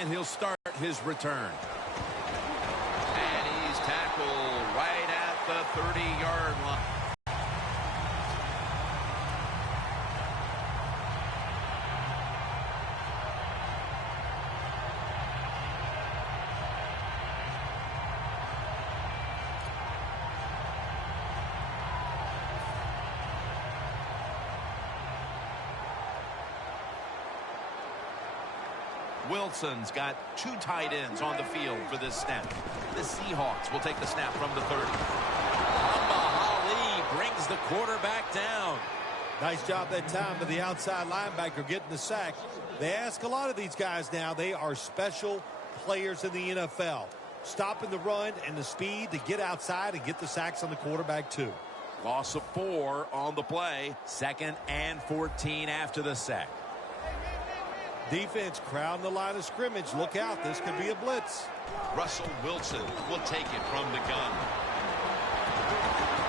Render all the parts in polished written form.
And he'll start his return. And he's tackled right at the 30-yard line. Wilson's got two tight ends on the field for this snap. The Seahawks will take the snap from the 30. Ali brings the quarterback down. Nice job that time with the outside linebacker getting the sack. They ask a lot of these guys now. They are special players in the NFL. Stopping the run and the speed to get outside and get the sacks on the quarterback too. Loss of 4 on the play. 2nd and 14 after the sack. Defense crowding the line of scrimmage. Look out, this could be a blitz. Russell Wilson will take it from the gun.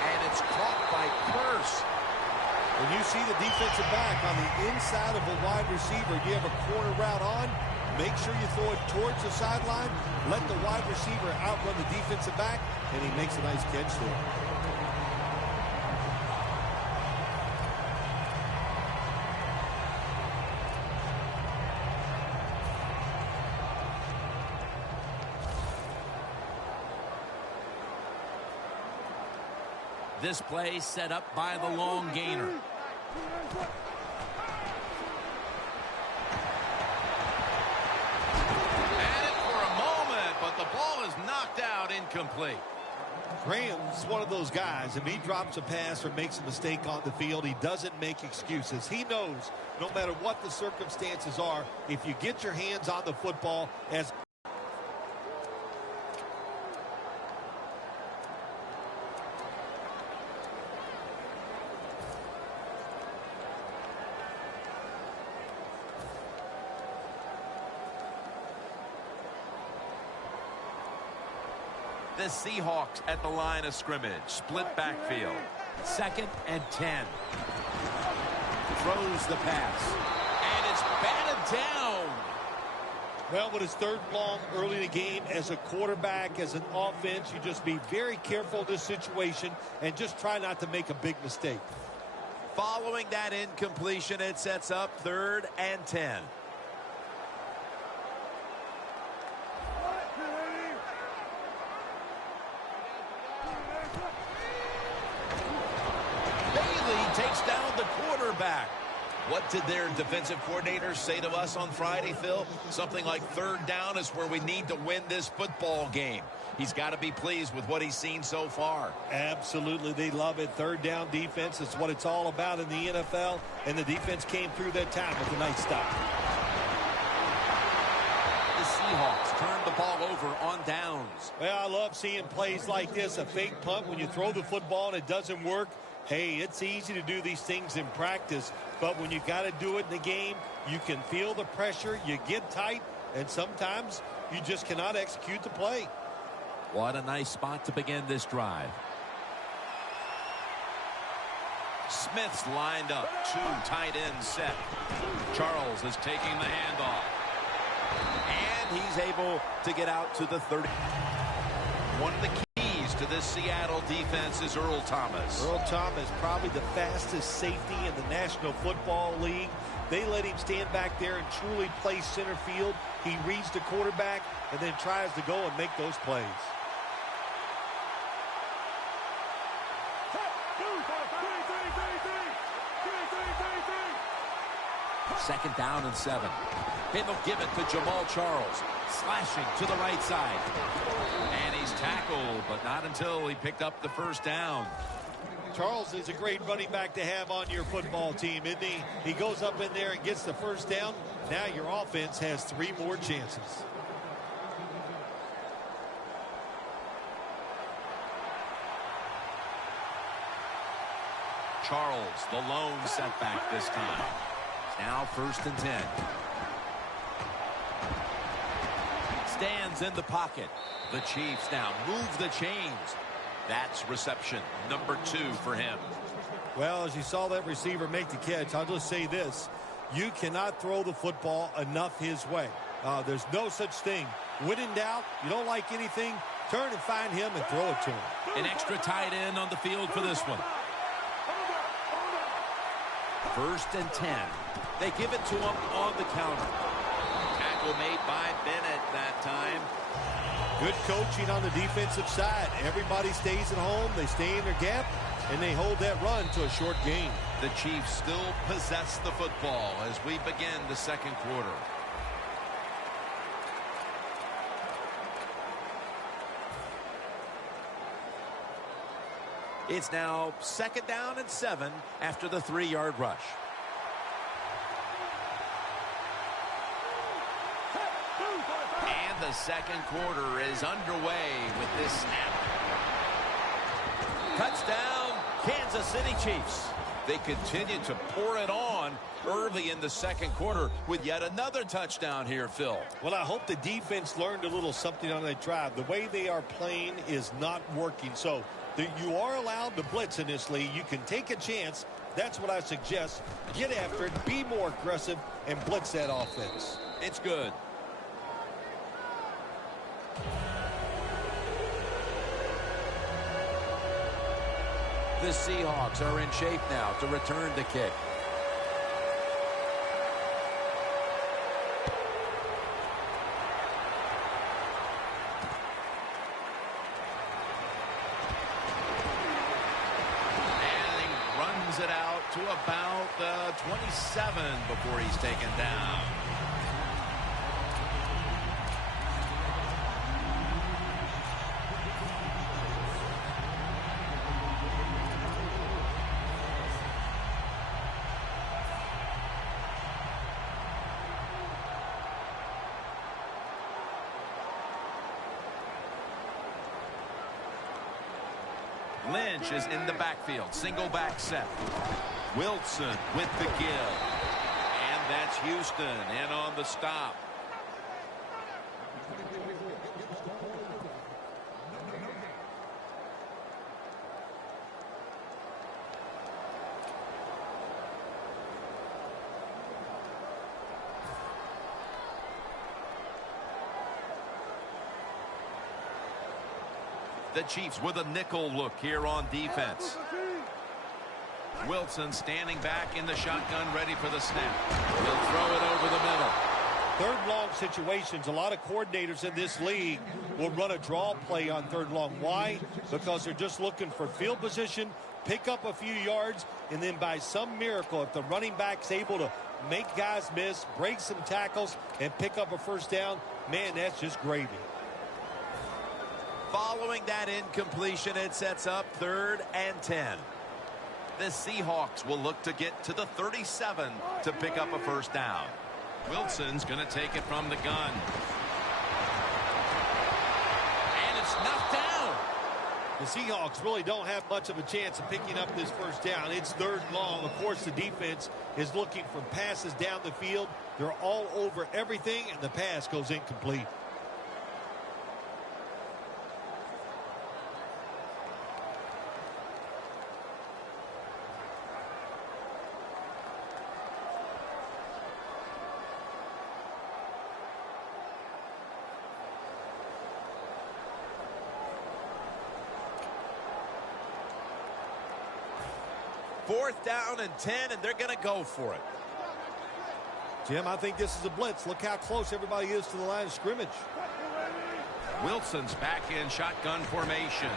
And it's caught by Purse. When you see the defensive back on the inside of a wide receiver, you have a corner route on, make sure you throw it towards the sideline, let the wide receiver outrun the defensive back, and he makes a nice catch there. This play set up by the long gainer. Had it for a moment, but the ball is knocked out incomplete. Graham's one of those guys. If he drops a pass or makes a mistake on the field, he doesn't make excuses. He knows no matter what the circumstances are, if you get your hands on the football as The Seahawks at the line of scrimmage. Split backfield. 2nd and 10. Throws the pass. And it's batted down. Well, when it's 3rd and long early in the game, as a quarterback, as an offense, you just be very careful in this situation and just try not to make a big mistake. Following that incompletion, it sets up 3rd and 10. Takes down the quarterback. What did their defensive coordinators say to us on Friday, Phil? Something like 3rd down is where we need to win this football game. He's got to be pleased with what he's seen so far. Absolutely. They love it. 3rd down defense is what it's all about in the NFL, and the defense came through that time with a nice stop. The Seahawks turned the ball over on downs. Well, I love seeing plays like this, a fake punt when you throw the football and it doesn't work. Hey, it's easy to do these things in practice, but when you got to do it in the game, you can feel the pressure, you get tight, and sometimes you just cannot execute the play. What a nice spot to begin this drive. Smith's lined up, 2 tight ends set. Charles is taking the handoff. And he's able to get out to the 30. One of the keys to this Seattle defense is Earl Thomas. Earl Thomas, probably the fastest safety in the National Football League. They let him stand back there and truly play center field. He reads the quarterback and then tries to go and make those plays. Second down and 7. And they'll give it to Jamal Charles. Slashing to the right side. And he's tackled, but not until he picked up the first down. Charles is a great running back to have on your football team, isn't he? He goes up in there and gets the first down. Now your offense has 3 more chances. Charles, the lone setback this time. Now 1st and 10. Stands in the pocket. The Chiefs now move the chains. That's reception number 2 for him. Well, as you saw that receiver make the catch, I'll just say this. You cannot throw the football enough his way. There's no such thing. When in doubt, you don't like anything, turn and find him and throw it to him. An extra tight end on the field for this one. 1st and 10. They give it to him on the counter. Tackle made by Bennett that time. Good coaching on the defensive side. Everybody stays at home. They stay in their gap, and they hold that run to a short gain. The Chiefs still possess the football as we begin the second quarter. It's now 2nd down and 7 after the 3-yard rush. And the second quarter is underway with this snap. Touchdown, Kansas City Chiefs. They continue to pour it on early in the second quarter with yet another touchdown here, Phil. Well, I hope the defense learned a little something on that drive. The way they are playing is not working. So you are allowed to blitz in this league. You can take a chance. That's what I suggest. Get after it, be more aggressive, and blitz that offense. It's good. The Seahawks are in shape now to return the kick. And he runs it out to about the 27 before he's taken down. Lynch is in the backfield. Single back set. Wilson with the give. And that's Houston in on the stop. The Chiefs with a nickel look here on defense. Wilson standing back in the shotgun, ready for the snap. He'll throw it over the middle. 3rd long situations. A lot of coordinators in this league will run a draw play on 3rd long. Why? Because they're just looking for field position, pick up a few yards, and then by some miracle, if the running back's able to make guys miss, break some tackles, and pick up a 1st down, man, that's just gravy. Following that incompletion, it sets up 3rd and 10. The Seahawks will look to get to the 37 to pick up a 1st down. Wilson's going to take it from the gun. And it's knocked down. The Seahawks really don't have much of a chance of picking up this 1st down. It's 3rd and long. Of course, the defense is looking for passes down the field. They're all over everything, and the pass goes incomplete. Fourth down and 10, and they're going to go for it. Jim, I think this is a blitz. Look how close everybody is to the line of scrimmage. Wilson's back in shotgun formation.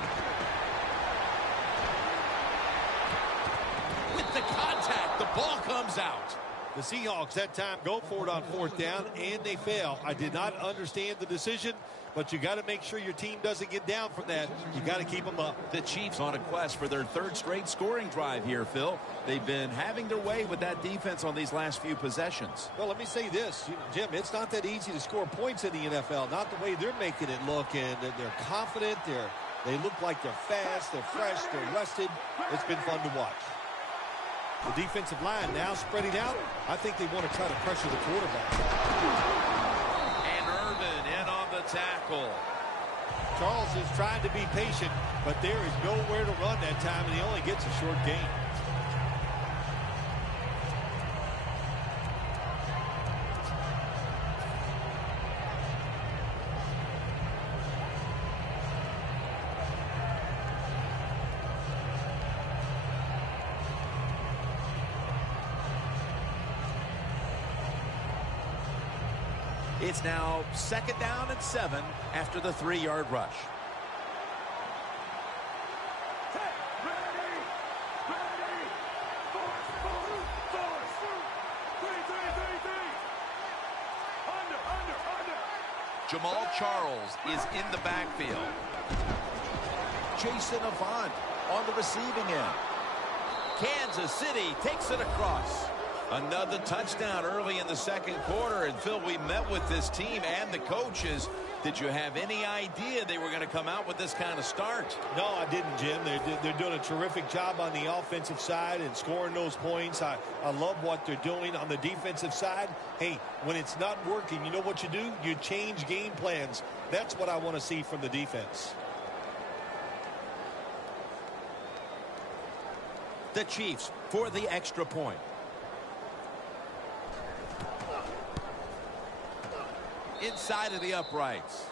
With the contact, the ball comes out. The Seahawks that time go for it on 4th down, and they fail. I did not understand the decision, but you got to make sure your team doesn't get down from that. You got to keep them up. The Chiefs on a quest for their 3rd straight scoring drive here, Phil. They've been having their way with that defense on these last few possessions. Well, let me say this, Jim, it's not that easy to score points in the NFL, not the way they're making it look, and they're confident, they look like they're fast, they're fresh, they're rested. It's been fun to watch. The defensive line now spreading out. I think they want to try to pressure the quarterback. And Irvin in on the tackle. Charles is trying to be patient, but there is nowhere to run that time, and he only gets a short gain. It's now 2nd down and 7 after the 3-yard rush. Jamal Charles is in the backfield. Jason Avant on the receiving end. Kansas City takes it across. Another touchdown early in the 2nd quarter. And, Phil, we met with this team and the coaches. Did you have any idea they were going to come out with this kind of start? No, I didn't, Jim. They're doing a terrific job on the offensive side and scoring those points. I love what they're doing on the defensive side. Hey, when it's not working, you know what you do? You change game plans. That's what I want to see from the defense. The Chiefs for the extra point. Inside of the uprights.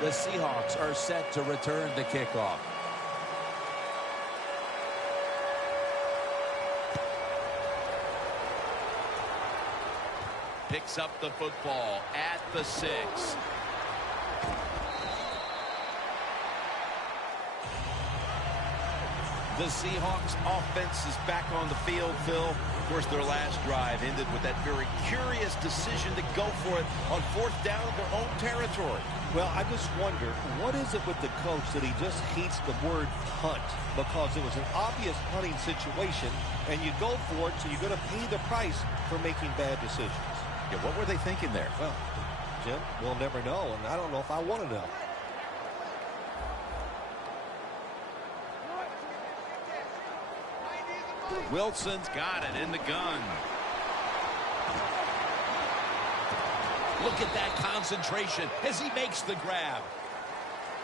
The Seahawks are set to return the kickoff. Picks up the football at the 6. The Seahawks offense is back on the field, Phil. Of course, their last drive ended with that very curious decision to go for it on 4th down in their own territory. Well, I just wonder, what is it with the coach that he just hates the word punt? Because it was an obvious punting situation, and you go for it, so you're going to pay the price for making bad decisions. Yeah, what were they thinking there? Well, Jim, we'll never know, and I don't know if I want to know. Wilson's got it in the gun. Look at that concentration as he makes the grab.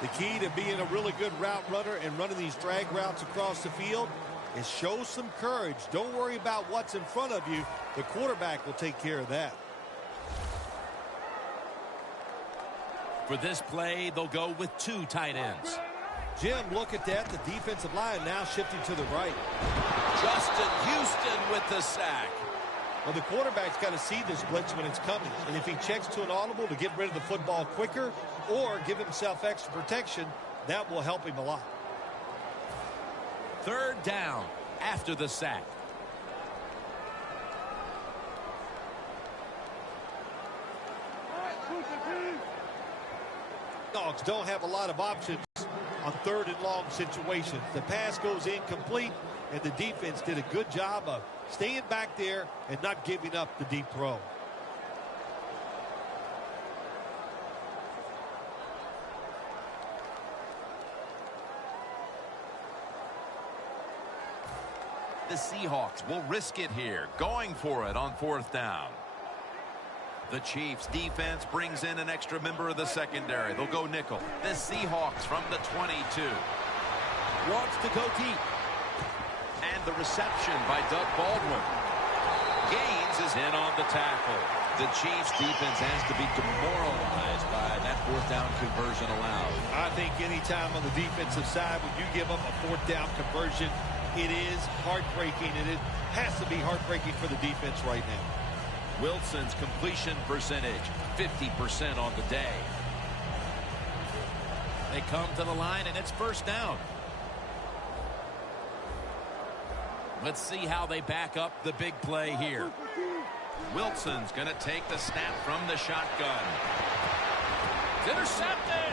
The key to being a really good route runner and running these drag routes across the field is show some courage. Don't worry about what's in front of you. The quarterback will take care of that. For this play, they'll go with 2 tight ends. Jim, look at that. The defensive line now shifting to the right. Justin Houston with the sack. Well, the quarterback's got to see this blitz when it's coming. And if he checks to an audible to get rid of the football quicker or give himself extra protection, that will help him a lot. 3rd down after the sack. Dogs don't have a lot of options on 3rd and long situations. The pass goes incomplete, and the defense did a good job of staying back there and not giving up the deep throw. The Seahawks will risk it here, going for it on 4th down. The Chiefs defense brings in an extra member of the secondary. They'll go nickel. The Seahawks from the 22. Wants to go deep. And the reception by Doug Baldwin. Gaines is in on the tackle. The Chiefs defense has to be demoralized by that 4th down conversion allowed. I think any time on the defensive side when you give up a 4th down conversion, it is heartbreaking, and it has to be heartbreaking for the defense right now. Wilson's completion percentage, 50% on the day. They come to the line, and it's 1st down. Let's see how they back up the big play here. Wilson's going to take the snap from the shotgun. It's intercepted.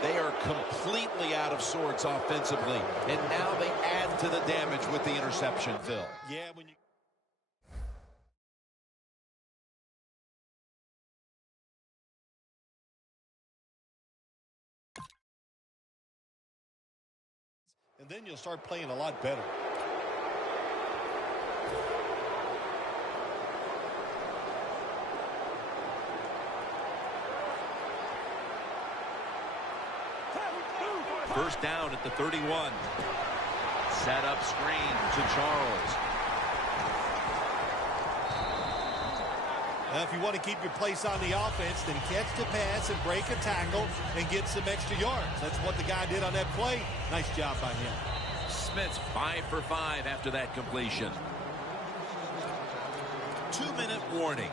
They are completely out of sorts offensively, and now they add to the damage with the interception, Phil. Yeah, when you... And then you'll start playing a lot better. First down at the 31. Set up screen to Charles. If you want to keep your place on the offense, then catch the pass and break a tackle and get some extra yards. That's what the guy did on that play. Nice job by him. Smith 5 for 5 after that completion. 2-minute warning.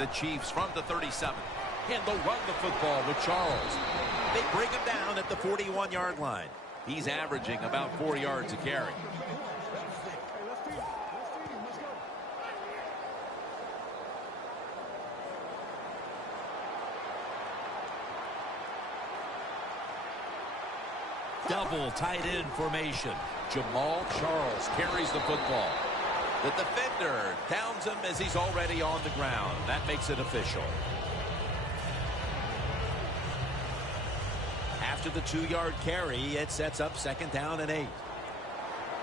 The Chiefs from the 37. And they'll run the football with Charles. They bring him down at the 41-yard line. He's averaging about 4 yards a carry. Double tight end formation. Jamal Charles carries the football. The defender downs him as he's already on the ground. That makes it official. After the 2-yard carry, it sets up 2nd down and 8.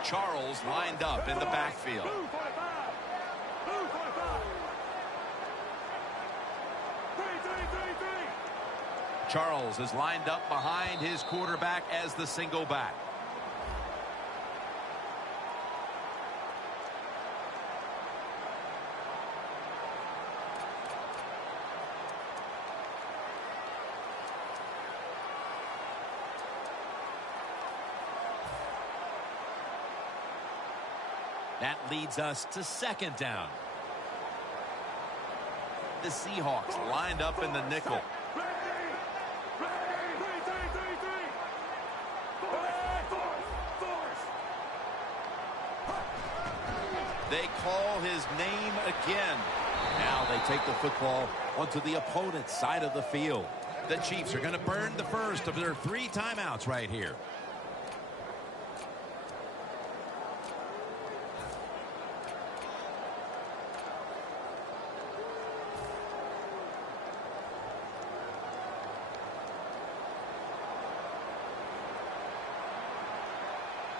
Charles lined up in the backfield. Charles is lined up behind his quarterback as the single back. That leads us to 2nd down. The Seahawks lined up in the nickel. They call his name again. Now they take the football onto the opponent's side of the field. The Chiefs are going to burn the first of their 3 timeouts right here.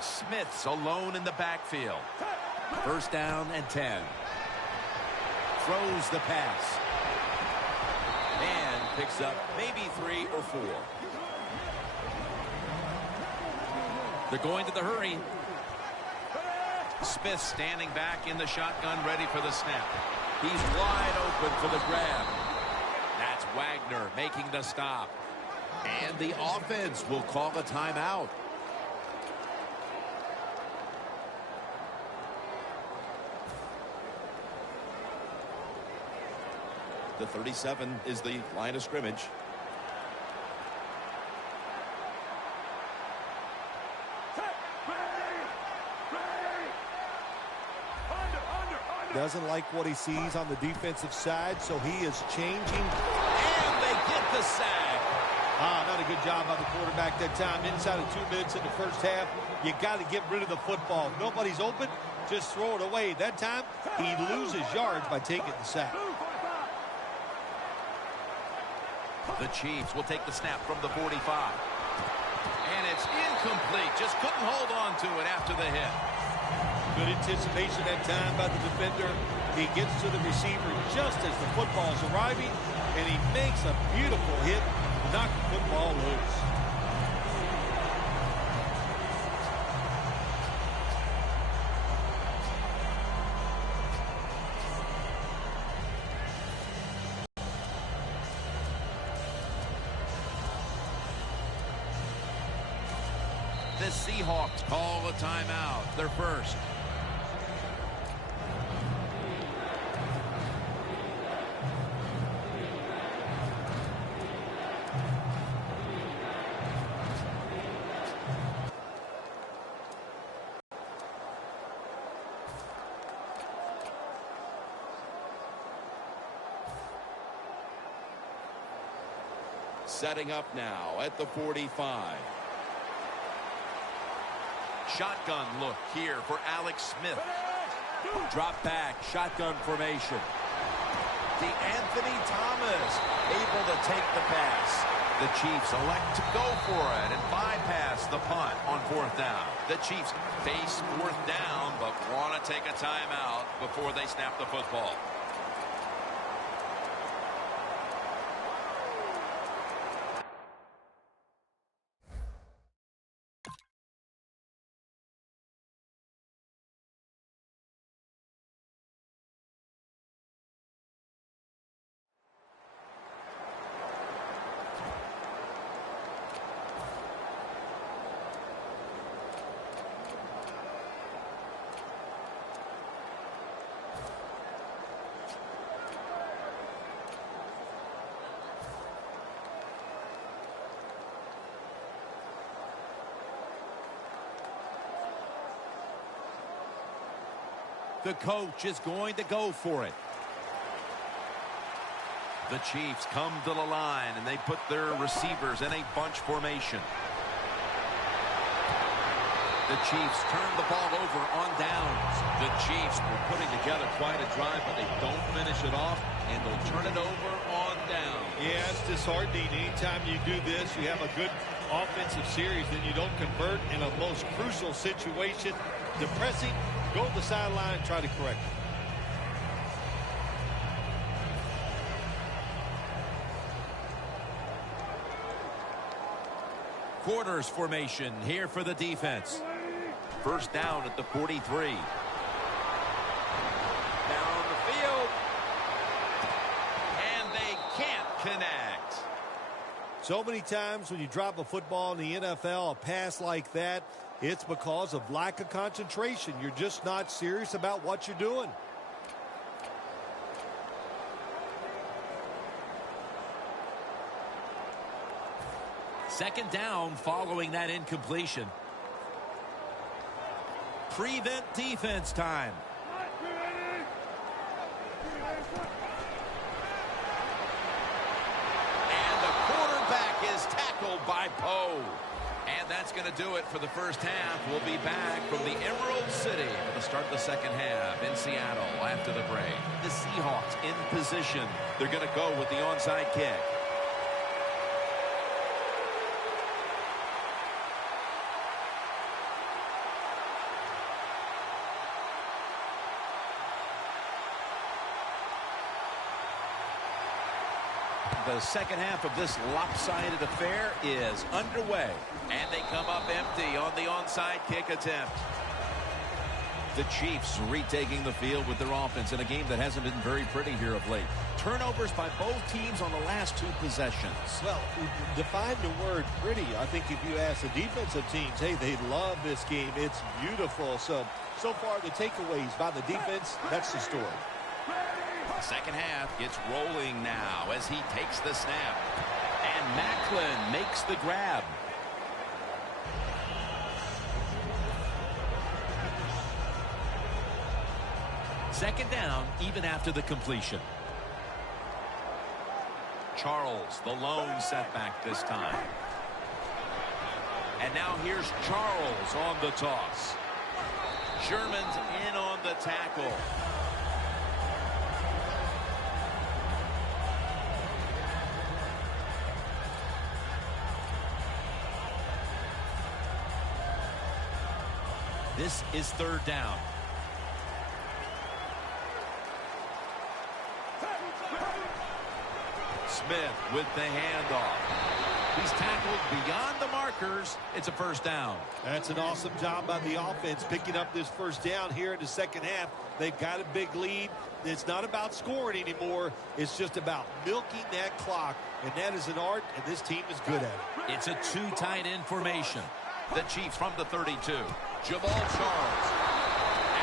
Smith's alone in the backfield. 1st down and 10. Throws the pass. And picks up maybe 3 or 4. They're going to the hurry. Smith standing back in the shotgun, ready for the snap. He's wide open for the grab. That's Wagner making the stop. And the offense will call a timeout. The 37 is the line of scrimmage. Doesn't like what he sees on the defensive side, so he is changing. And they get the sack. Not a good job by the quarterback that time. Inside of 2 minutes in the first half, you got to get rid of the football. If nobody's open, just throw it away. That time, he loses yards by taking the sack. The Chiefs will take the snap from the 45. And it's incomplete. Just couldn't hold on to it after the hit. Good anticipation that time by the defender. He gets to the receiver just as the football's arriving, and he makes a beautiful hit, knock the football loose. The Seahawks call a timeout. Their first. Setting up now at the 45. Shotgun look here for Alex Smith. Drop back, shotgun formation. Anthony Thomas able to take the pass. The Chiefs elect to go for it and bypass the punt on 4th down. The Chiefs face 4th down, but want to take a timeout before they snap the football. The coach is going to go for it. The Chiefs come to the line, and they put their receivers in a bunch formation. The Chiefs turn the ball over on downs. The Chiefs were putting together quite a drive, but they don't finish it off, and they'll turn it over on down. Yeah, it's disheartening. Anytime you do this, you have a good offensive series, then you don't convert in a most crucial situation. Depressing. Go to the sideline and try to correct it. Quarters formation here for the defense. First down at the 43. Down the field. And they can't connect. So many times when you drop a football in the NFL, a pass like that, it's because of lack of concentration. You're just not serious about what you're doing. Second down following that incompletion. Prevent defense time. And the quarterback is tackled by Poe. And that's going to do it for the first half. We'll be back from the Emerald City for the start of the second half in Seattle after the break. The Seahawks in position. They're going to go with the onside kick. The second half of this lopsided affair is underway. And they come up empty on the onside kick attempt. The Chiefs retaking the field with their offense in a game that hasn't been very pretty here of late. Turnovers by both teams on the last two possessions. Well, define the word pretty. I think if you ask the defensive teams, hey, they love this game. It's beautiful. So far the takeaways by the defense, that's the story. Second half gets rolling now as he takes the snap. And Macklin makes the grab. Second down even after the completion. Charles, the lone setback this time. And now here's Charles on the toss. Sherman's in on the tackle. This is third down. Smith with the handoff. He's tackled beyond the markers. It's a first down. That's an awesome job by the offense picking up this first down here in the second half. They've got a big lead. It's not about scoring anymore. It's just about milking that clock. And that is an art, and this team is good at it. It's a two tight end formation. The Chiefs from the 32. Jamal Charles.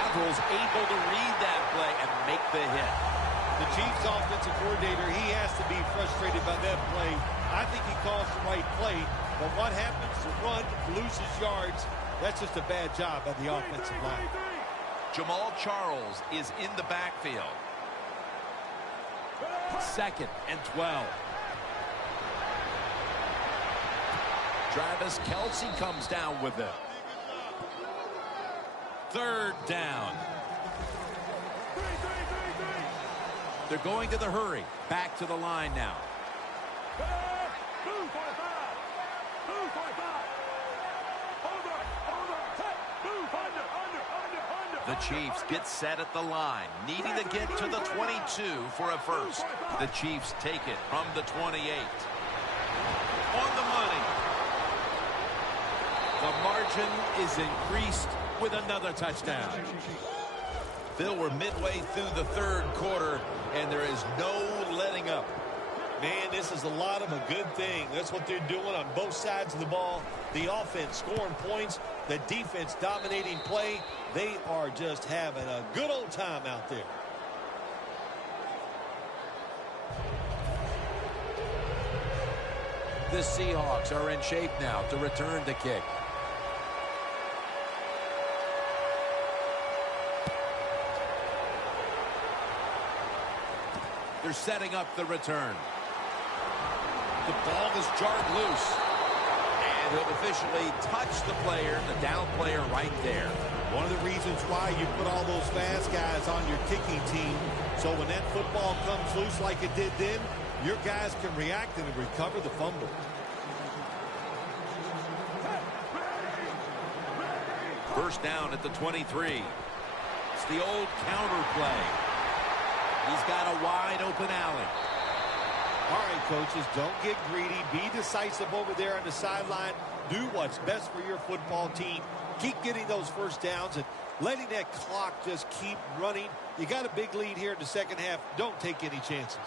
Avril's able to read that play and make the hit. The Chiefs offensive coordinator, he has to be frustrated by that play. I think he calls the right play, but what happens to run, loses yards, that's just a bad job by the offensive line. Jamal Charles is in the backfield. Second and 12. Travis Kelce comes down with it. Third down. They're going to the hurry. Back to the line now. The Chiefs get set at the line, needing to get to the 22 for a first. The Chiefs take it from the 28. On the money. The margin is increased with another touchdown. Phil, we're midway through the third quarter, and there is no letting up. Man, this is a lot of a good thing. That's what they're doing on both sides of the ball. The offense scoring points, the defense dominating play. They are just having a good old time out there. The Seahawks are in shape now to return the kick. They're setting up the return. The ball is jarred loose. And he'll officially touch the player, the down player right there. One of the reasons why you put all those fast guys on your kicking team, so when that football comes loose like it did then, your guys can react and recover the fumble. First down at the 23. It's the old counter play. He's got a wide open alley. All right, coaches, don't get greedy. Be decisive over there on the sideline. Do what's best for your football team. Keep getting those first downs and letting that clock just keep running. You got a big lead here in the second half. Don't take any chances.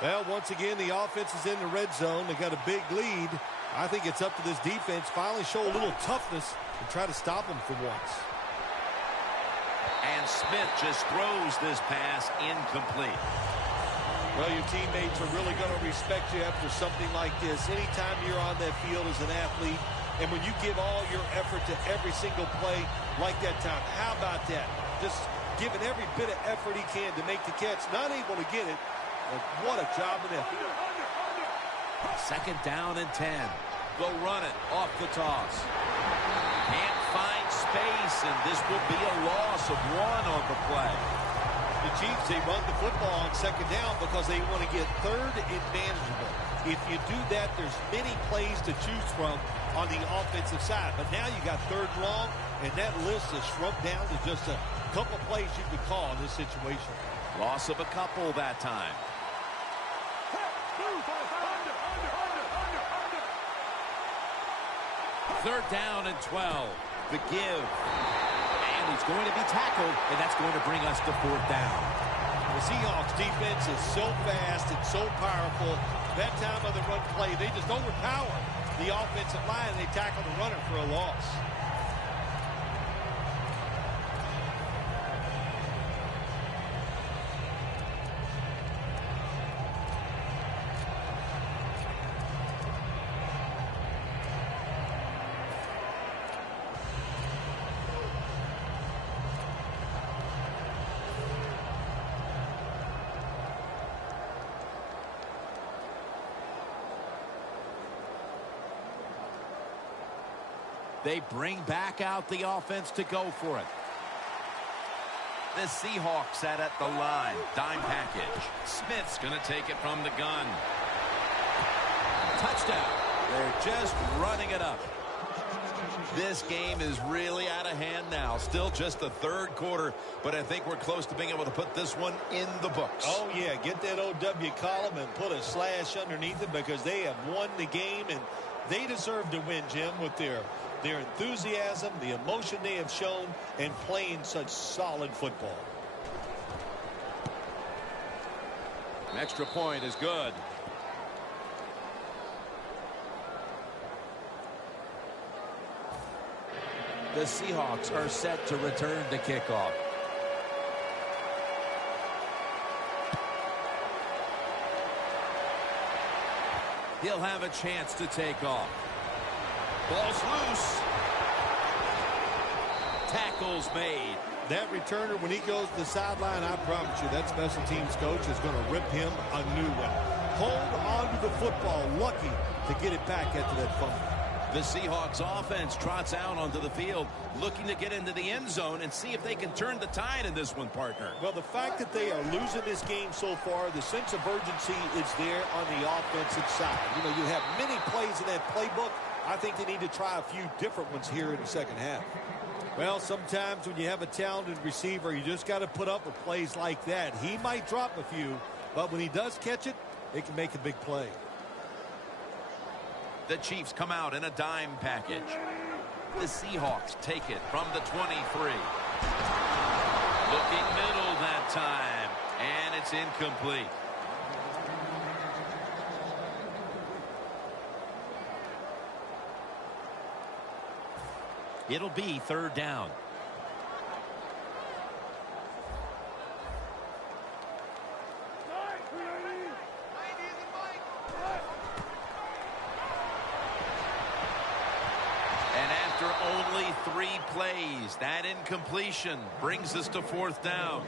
Well, once again, the offense is in the red zone. They got a big lead. I think it's up to this defense finally show a little toughness and try to stop them for once. And Smith just throws this pass incomplete. Well, your teammates are really going to respect you after something like this. Anytime you're on that field as an athlete, and when you give all your effort to every single play like that time, how about that? Just giving every bit of effort he can to make the catch. Not able to get it, but what a job and effort. Second down and 10. They'll run it off the toss. Can't find space, and this will be a loss of 1 on the play. The Chiefs, they run the football on second down because they want to get third and manageable. If you do that, there's many plays to choose from on the offensive side. But now you got third and long, and that list is shrunk down to just a couple plays you could call in this situation. Loss of a couple that time. Third down and 12. The give. And he's going to be tackled, and that's going to bring us to fourth down. The Seahawks defense is so fast and so powerful. That time of the run play, they just overpower the offensive line, and they tackle the runner for a loss. They bring back out the offense to go for it. The Seahawks set at the line. Dime package. Smith's going to take it from the gun. Touchdown. They're just running it up. This game is really out of hand now. Still just the third quarter, but I think we're close to being able to put this one in the books. Oh, yeah. Get that OW column and put a slash underneath it because they have won the game, and they deserve to win, Jim, with their enthusiasm, the emotion they have shown, and playing such solid football. An extra point is good. The Seahawks are set to return the kickoff. He'll have a chance to take off. Ball's loose. Tackles made. That returner, when he goes to the sideline, I promise you, that special teams coach is going to rip him a new one. Hold on to the football, lucky to get it back after that fumble. The Seahawks offense trots out onto the field, looking to get into the end zone and see if they can turn the tide in this one, partner. Well, the fact that they are losing this game so far, the sense of urgency is there on the offensive side. You know, you have many plays in that playbook. I think they need to try a few different ones here in the second half. Well, sometimes when you have a talented receiver, you just got to put up with plays like that. He might drop a few, but when he does catch it, it can make a big play. The Chiefs come out in a dime package. The Seahawks take it from the 23. Looking middle that time, and it's incomplete. It'll be third down. And after only 3 plays, that incompletion brings us to fourth down.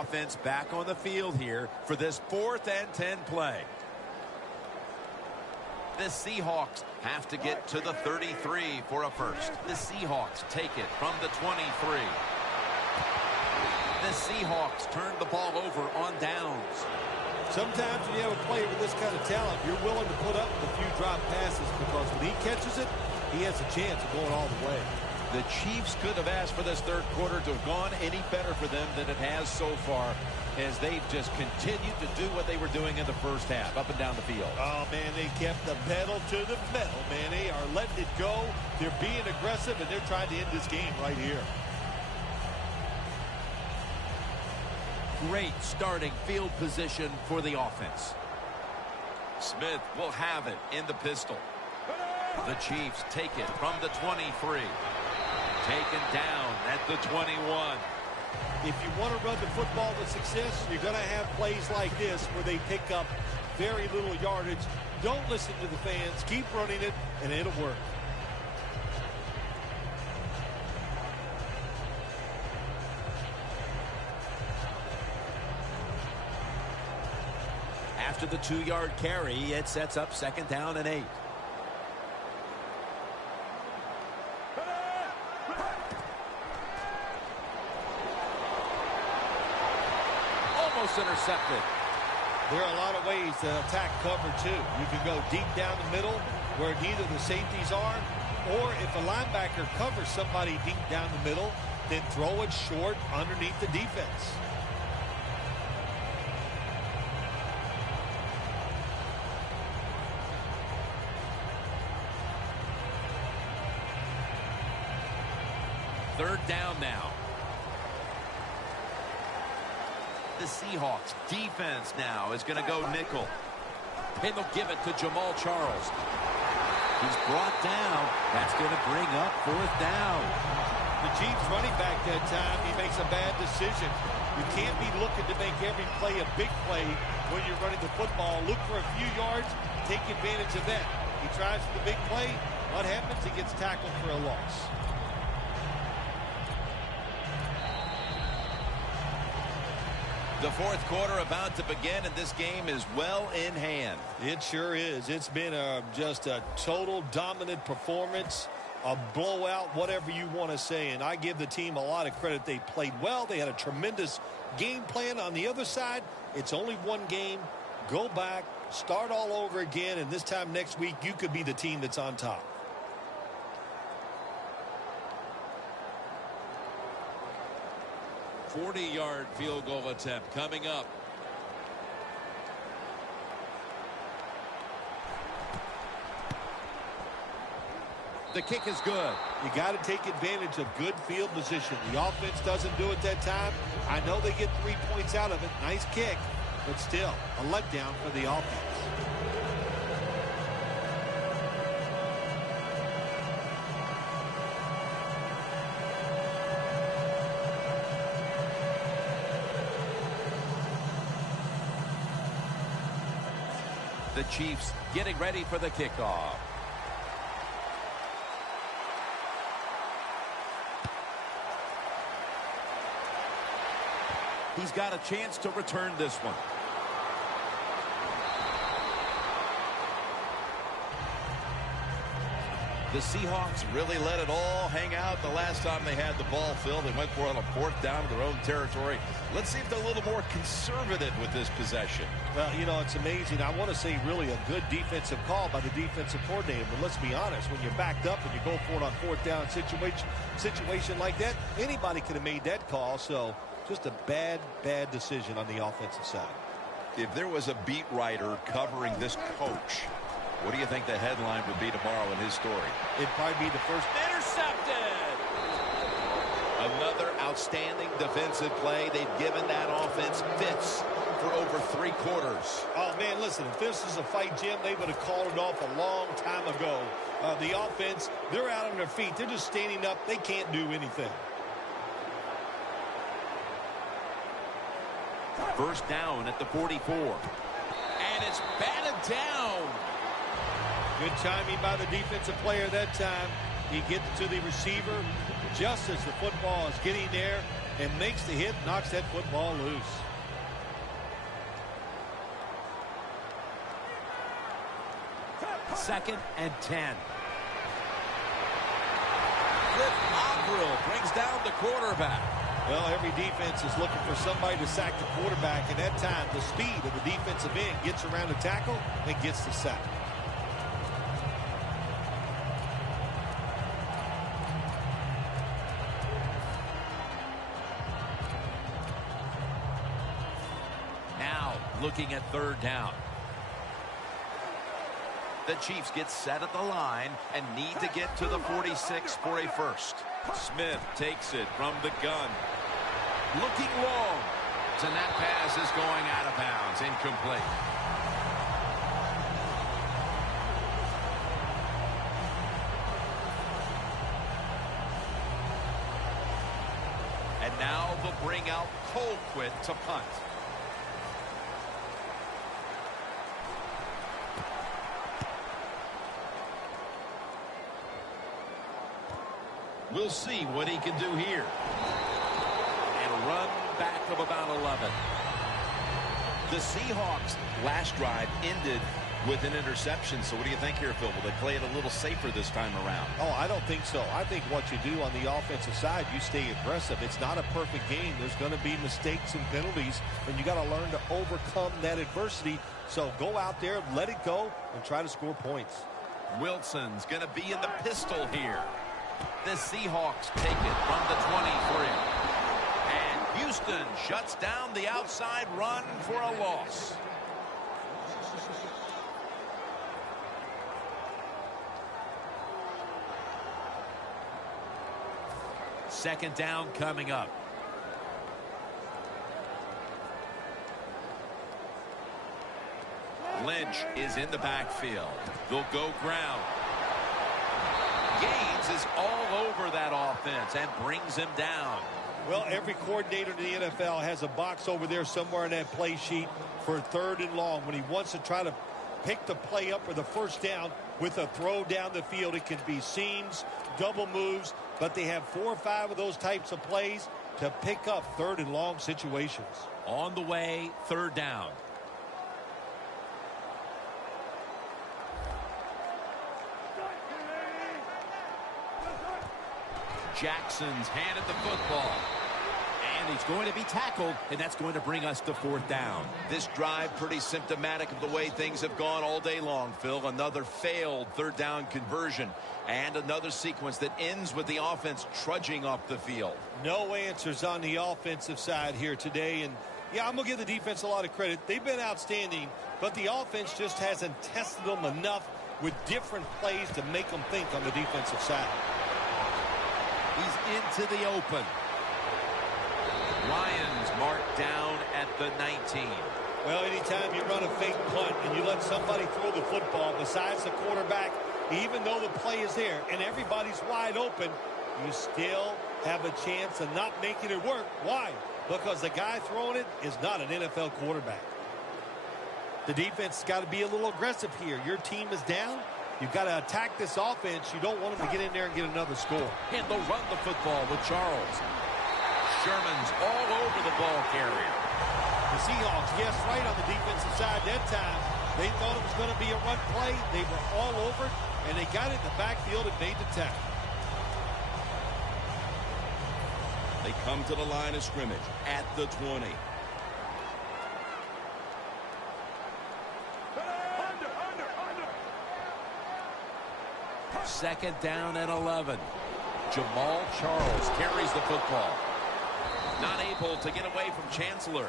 Offense back on the field here for this 4th and 10 play. The Seahawks have to get to the 33 for a first. The Seahawks take it from the 23. The Seahawks turn the ball over on downs. Sometimes when you have a player with this kind of talent, you're willing to put up with a few drop passes because when he catches it, he has a chance of going all the way. The Chiefs could have asked for this third quarter to have gone any better for them than it has so far, as they've just continued to do what they were doing in the first half, up and down the field. Oh, man, they kept the pedal to the metal, man. They are letting it go. They're being aggressive, and they're trying to end this game right here. Great starting field position for the offense. Smith will have it in the pistol. The Chiefs take it from the 23. Taken down at the 21. If you want to run the football with success, you're going to have plays like this where they pick up very little yardage. Don't listen to the fans. Keep running it, and it'll work. After the 2-yard carry, it sets up 2nd down and 8. Almost intercepted. There are a lot of ways to attack cover, too. You can go deep down the middle where neither the safeties are, or if a linebacker covers somebody deep down the middle, then throw it short underneath the defense. Third down now. The Seahawks defense now is going to go nickel. And they'll give it to Jamal Charles. He's brought down. That's going to bring up 4th down. The Chiefs running back that time, he makes a bad decision. You can't be looking to make every play a big play when you're running the football. Look for a few yards, take advantage of that. He tries for the big play. What happens? He gets tackled for a loss. The 4th quarter about to begin, and this game is well in hand. It sure is. It's been just a total dominant performance, a blowout, whatever you want to say. And I give the team a lot of credit. They played well. They had a tremendous game plan. On the other side, it's only one game. Go back, start all over again, and this time next week, you could be the team that's on top. A 40-yard field goal attempt coming up. The kick is good. You got to take advantage of good field position. The offense doesn't do it that time. I know they get 3 points out of it. Nice kick, but still a letdown for the offense. The Chiefs getting ready for the kickoff. He's got a chance to return this one. The Seahawks really let it all hang out the last time they had the ball filled. They went for it on a 4th down to their own territory. Let's see if they're a little more conservative with this possession. Well, you know, it's amazing. I want to say really a good defensive call by the defensive coordinator. But let's be honest, when you're backed up and you go for it on 4th down situation like that, anybody could have made that call. So just a bad decision on the offensive side. If there was a beat writer covering this coach, what do you think the headline would be tomorrow in his story? It'd probably be the first. Intercepted! Another outstanding defensive play. They've given that offense fits for over 3 quarters. Oh, man, listen, if this is a fight, Jim, they would have called it off a long time ago. The offense, they're out on their feet. They're just standing up. They can't do anything. First down at the 44. And it's batted down. Good timing by the defensive player that time. He gets to the receiver just as the football is getting there and makes the hit, knocks that football loose. Second and 10. Cliff Avril brings down the quarterback. Well, every defense is looking for somebody to sack the quarterback, and that time the speed of the defensive end gets around the tackle and gets the sack. Now looking at third down. The Chiefs get set at the line and need to get to the 46 for a first. Smith takes it from the gun. Looking long. And that pass is going out of bounds. Incomplete. And now they'll bring out Colquitt to punt. We'll see what he can do here. And a run back of about 11. The Seahawks' last drive ended with an interception. So what do you think here, Phil? Will they play it a little safer this time around? Oh, I don't think so. I think what you do on the offensive side, you stay aggressive. It's not a perfect game. There's going to be mistakes and penalties, and you got to learn to overcome that adversity. So go out there, let it go, and try to score points. Wilson's going to be in the pistol here. The Seahawks take it from the 23. And Houston shuts down the outside run for a loss. Second down coming up. Lynch is in the backfield. They'll go ground. Gaines is all over that offense and brings him down. Well, every coordinator in the NFL has a box over there somewhere in that play sheet for third and long. When he wants to try to pick the play up or the first down with a throw down the field, it can be seams, double moves, but they have 4 or 5 of those types of plays to pick up third and long situations. On the way, third down. Jackson's handed the football. And he's going to be tackled, and that's going to bring us to fourth down. This drive pretty symptomatic of the way things have gone all day long, Phil. Another failed third down conversion and another sequence that ends with the offense trudging up the field. No answers on the offensive side here today. And, yeah, I'm going to give the defense a lot of credit. They've been outstanding, but the offense just hasn't tested them enough with different plays to make them think on the defensive side. He's into the open. Lions marked down at the 19. Well, anytime you run a fake punt and you let somebody throw the football besides the quarterback, even though the play is there and everybody's wide open, you still have a chance of not making it work. Why? Because the guy throwing it is not an NFL quarterback. The defense has got to be a little aggressive here. Your team is down. You've got to attack this offense. You don't want them to get in there and get another score. And they'll run the football with Charles. Sherman's all over the ball carrier. The Seahawks guessed right on the defensive side that time. They thought it was going to be a run play. They were all over it, and they got it in the backfield and made the tackle. They come to the line of scrimmage at the 20. Second down and 11. Jamal Charles carries the football. Not able to get away from Chancellor.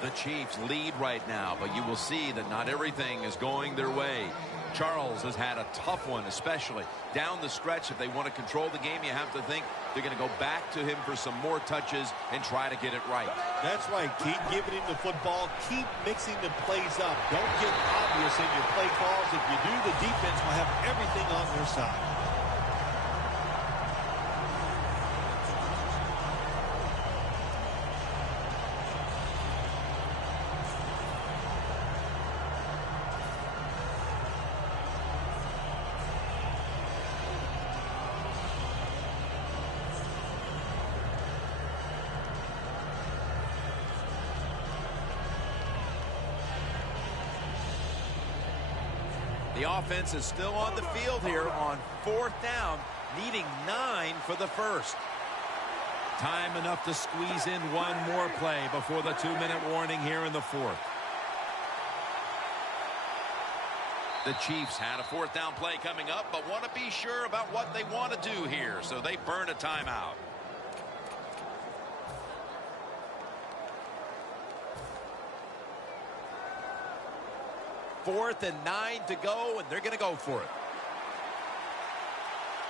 The Chiefs lead right now, but you will see that not everything is going their way. Charles has had a tough one, especially down the stretch. If they want to control the game, you have to think they're going to go back to him for some more touches and try to get it right. That's right. Keep giving him the football. Keep mixing the plays up. Don't get obvious in your play calls. If you do, the defense will have everything on their side. The offense is still on the field here on 4th down, needing 9 for the first. Time enough to squeeze in one more play before the 2-minute warning here in the 4th. The Chiefs had a 4th down play coming up, but want to be sure about what they want to do here, so they burn a timeout. Fourth and 9 to go, and they're going to go for it.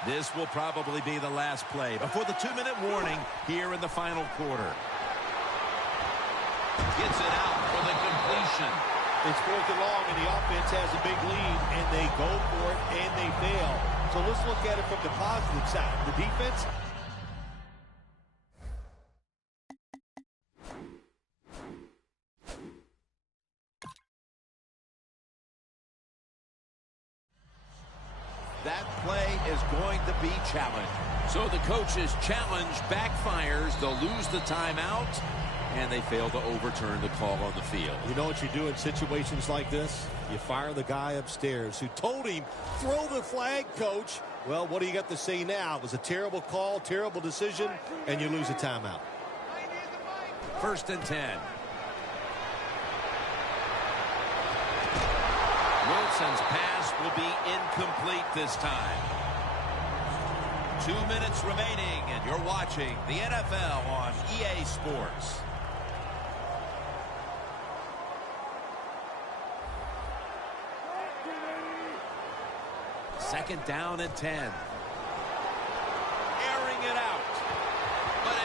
This will probably be the last play before the 2-minute warning here in the final quarter. Gets it out for the completion. It's 4th and long, and the offense has a big lead, and they go for it, and they fail. So let's look at it from the positive side. The defense. That play is going to be challenged. So the coach's challenge backfires. They'll lose the timeout, and they fail to overturn the call on the field. You know what you do in situations like this? You fire the guy upstairs who told him, throw the flag, coach. Well, what do you got to say now? It was a terrible call, terrible decision, and you lose a timeout. 1st and 10. Wilson's pass will be incomplete this time. 2 minutes remaining, and you're watching the NFL on EA Sports. Second down and 10. Airing it out, but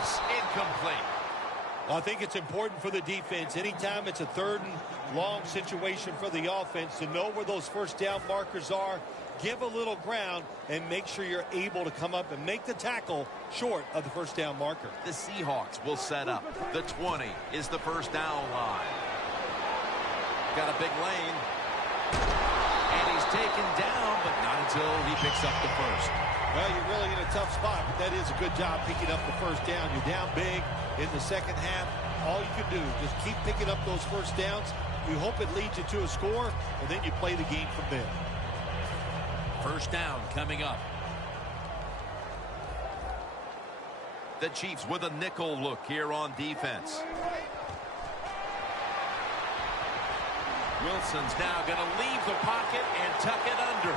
it's incomplete. Well, I think it's important for the defense. Anytime it's a 3rd and long situation for the offense to know where those 1st down markers are, give a little ground, and make sure you're able to come up and make the tackle short of the 1st down marker. The Seahawks will set up. The 20 is the 1st down line. Got a big lane. And he's taken down, but not until he picks up the first. Well, you're really in a tough spot, but that is a good job picking up the 1st down. You're down big in the 2nd half. All you can do is just keep picking up those 1st downs. You hope it leads you to a score, and then you play the game from there. 1st down coming up. The Chiefs with a nickel look here on defense. Wilson's now going to leave the pocket and tuck it under.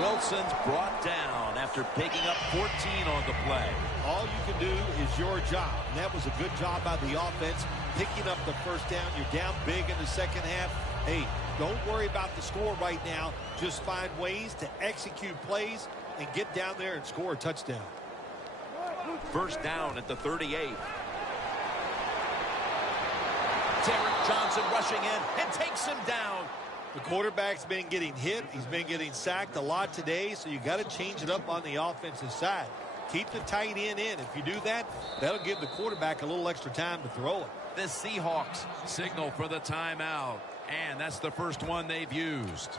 Wilson's brought down after picking up 14 on the play. All you can do is your job, and that was a good job by the offense, picking up the 1st down. You're down big in the 2nd half. Hey, don't worry about the score right now. Just find ways to execute plays and get down there and score a touchdown. 1st down at the 38. Derek Johnson rushing in and takes him down. The quarterback's been getting hit. He's been getting sacked a lot today, so you got to change it up on the offensive side. Keep the tight end in. If you do that, that'll give the quarterback a little extra time to throw it. The Seahawks signal for the timeout, and that's the first one they've used.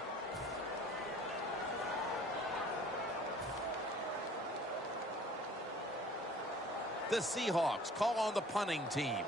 The Seahawks call on the punting team.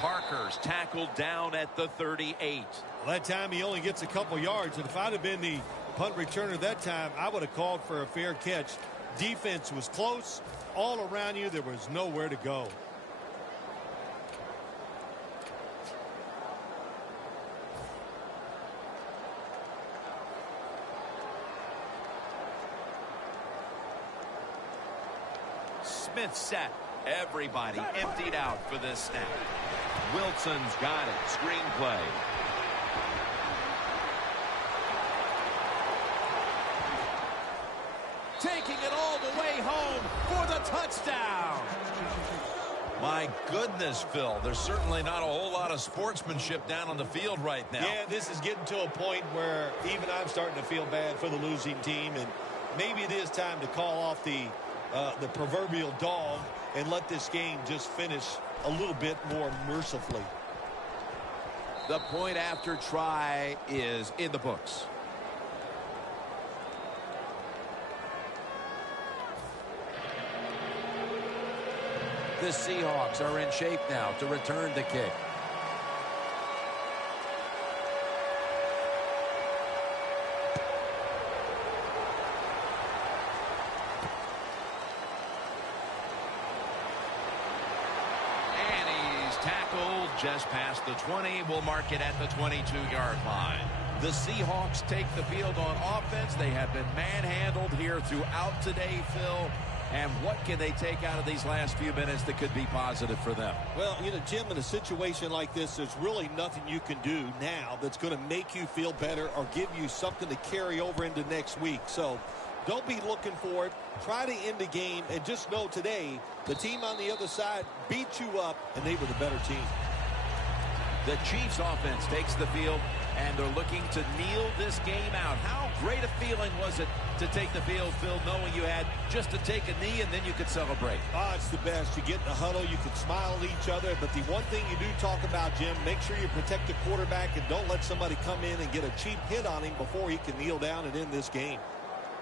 Parker's tackled down at the 38. Well, that time he only gets a couple yards, and if I'd have been the punt returner that time, I would have called for a fair catch. Defense was close. All around you, there was nowhere to go. Smith set. Everybody emptied out for this snap. Wilson's got it. Screenplay. Taking it all the way home for the touchdown. My goodness, Phil. There's certainly not a whole lot of sportsmanship down on the field right now. Yeah, this is getting to a point where even I'm starting to feel bad for the losing team, and maybe it is time to call off the proverbial dog and let this game just finish a little bit more mercifully. The point after try is in the books. The Seahawks are in shape now to return the kick. And he's tackled just past the 20. We'll mark it at the 22-yard line. The Seahawks take the field on offense. They have been manhandled here throughout today, Phil. And what can they take out of these last few minutes that could be positive for them? Well, you know, Jim, in a situation like this, there's really nothing you can do now that's going to make you feel better or give you something to carry over into next week. So don't be looking for it. Try to end the game and just know today the team on the other side beat you up and they were the better team. The Chiefs offense takes the field, and they're looking to kneel this game out. How great a feeling was it to take the field, Phil, knowing you had just to take a knee and then you could celebrate? Oh, it's the best. You get in the huddle, you can smile at each other. But the one thing you do talk about, Jim, make sure you protect the quarterback and don't let somebody come in and get a cheap hit on him before he can kneel down and end this game.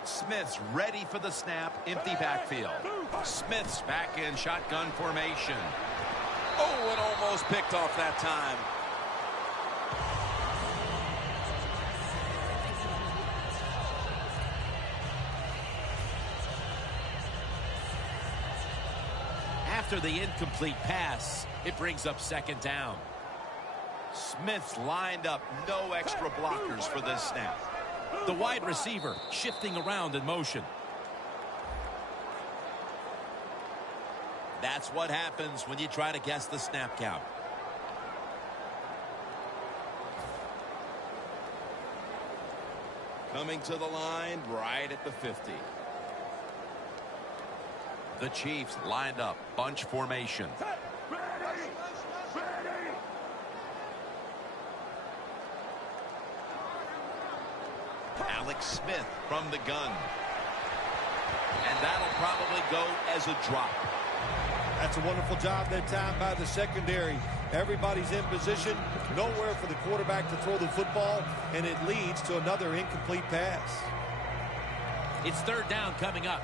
Smith's ready for the snap, empty backfield. Smith's back in shotgun formation. Oh, and almost picked off that time. After the incomplete pass, it brings up second down. Smith's lined up, no extra blockers for this snap. The wide receiver shifting around in motion. That's what happens when you try to guess the snap count. Coming to the line right at the 50. The Chiefs lined up, bunch formation. Alex Smith from the gun. And that'll probably go as a drop. That's a wonderful job that time by the secondary. Everybody's in position, nowhere for the quarterback to throw the football, and it leads to another incomplete pass. It's third down coming up.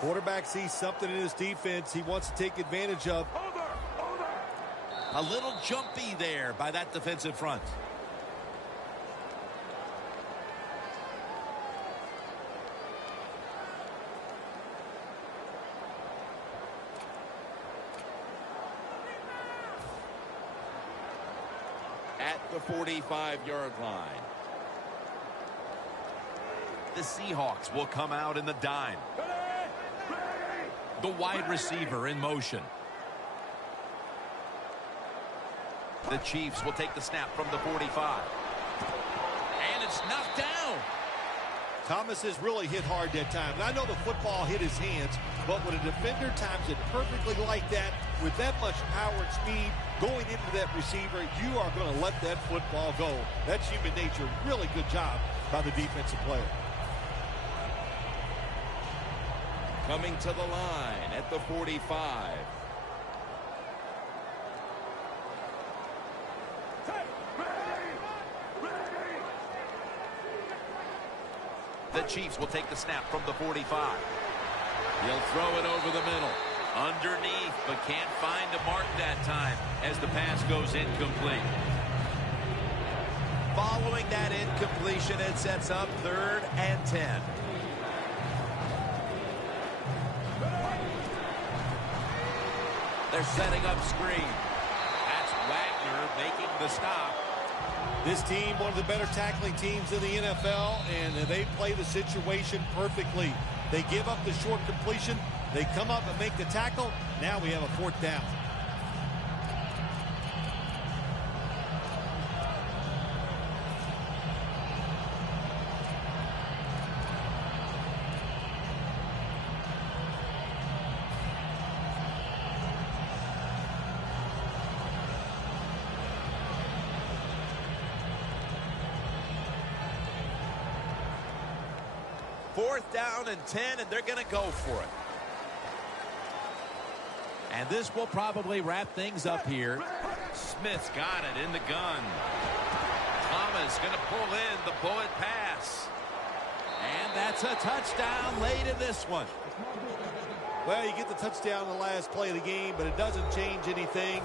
Quarterback sees something in his defense he wants to take advantage of. A little jumpy there by that defensive front. At the 45-yard line. The Seahawks will come out in the dime. The wide receiver in motion. The Chiefs will take the snap from the 45. And it's knocked down. Thomas has really hit hard that time. And I know the football hit his hands, but when a defender times it perfectly like that, with that much power and speed going into that receiver, you are going to let that football go. That's human nature. Really good job by the defensive player. Coming to the line at the 45. The Chiefs will take the snap from the 45. He'll throw it over the middle. Underneath, but can't find a mark that time as the pass goes incomplete. Following that incompletion, it sets up 3rd and 10. They're setting up screen. That's Wagner making the stop. This team, one of the better tackling teams in the NFL, and they play the situation perfectly. They give up the short completion. They come up and make the tackle. Now we have a 4th down. Fourth down and 10, and they're going to go for it. And this will probably wrap things up here. Smith's got it in the gun. Thomas going to pull in the bullet pass. And that's a touchdown late in this one. Well, you get the touchdown in the last play of the game, but it doesn't change anything.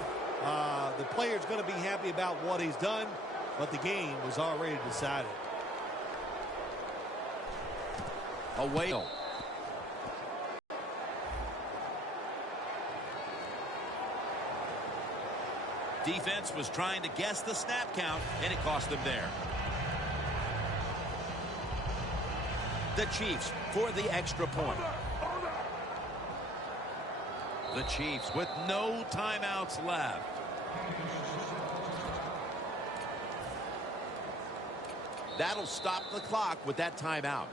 The player's going to be happy about what he's done, but the game was already decided. A whale. Defense was trying to guess the snap count, and it cost them there. The Chiefs for the extra point. The Chiefs with no timeouts left. That'll stop the clock with that timeout.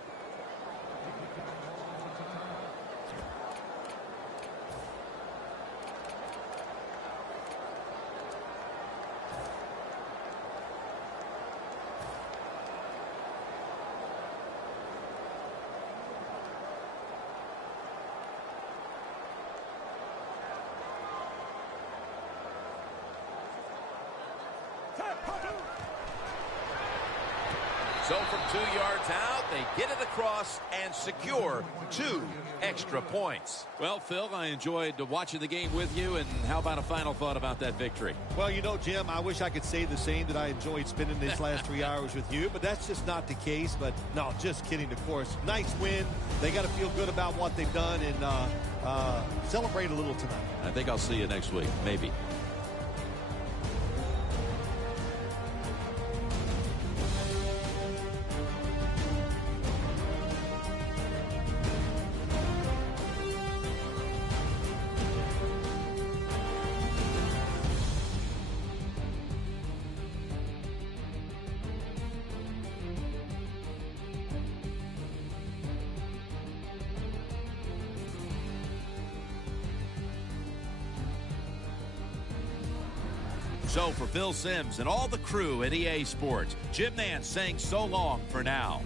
So from 2 yards out, they get it across and secure 2 extra points. Well, Phil, I enjoyed watching the game with you, and how about a final thought about that victory? Well, you know, Jim, I wish I could say the same, that I enjoyed spending these last 3 hours with you, but that's just not the case. But no, just kidding, of course. Nice win. They got to feel good about what they've done and celebrate a little tonight. I think I'll see you next week, maybe. So for Phil Simms and all the crew at EA Sports, Jim Nance saying so long for now.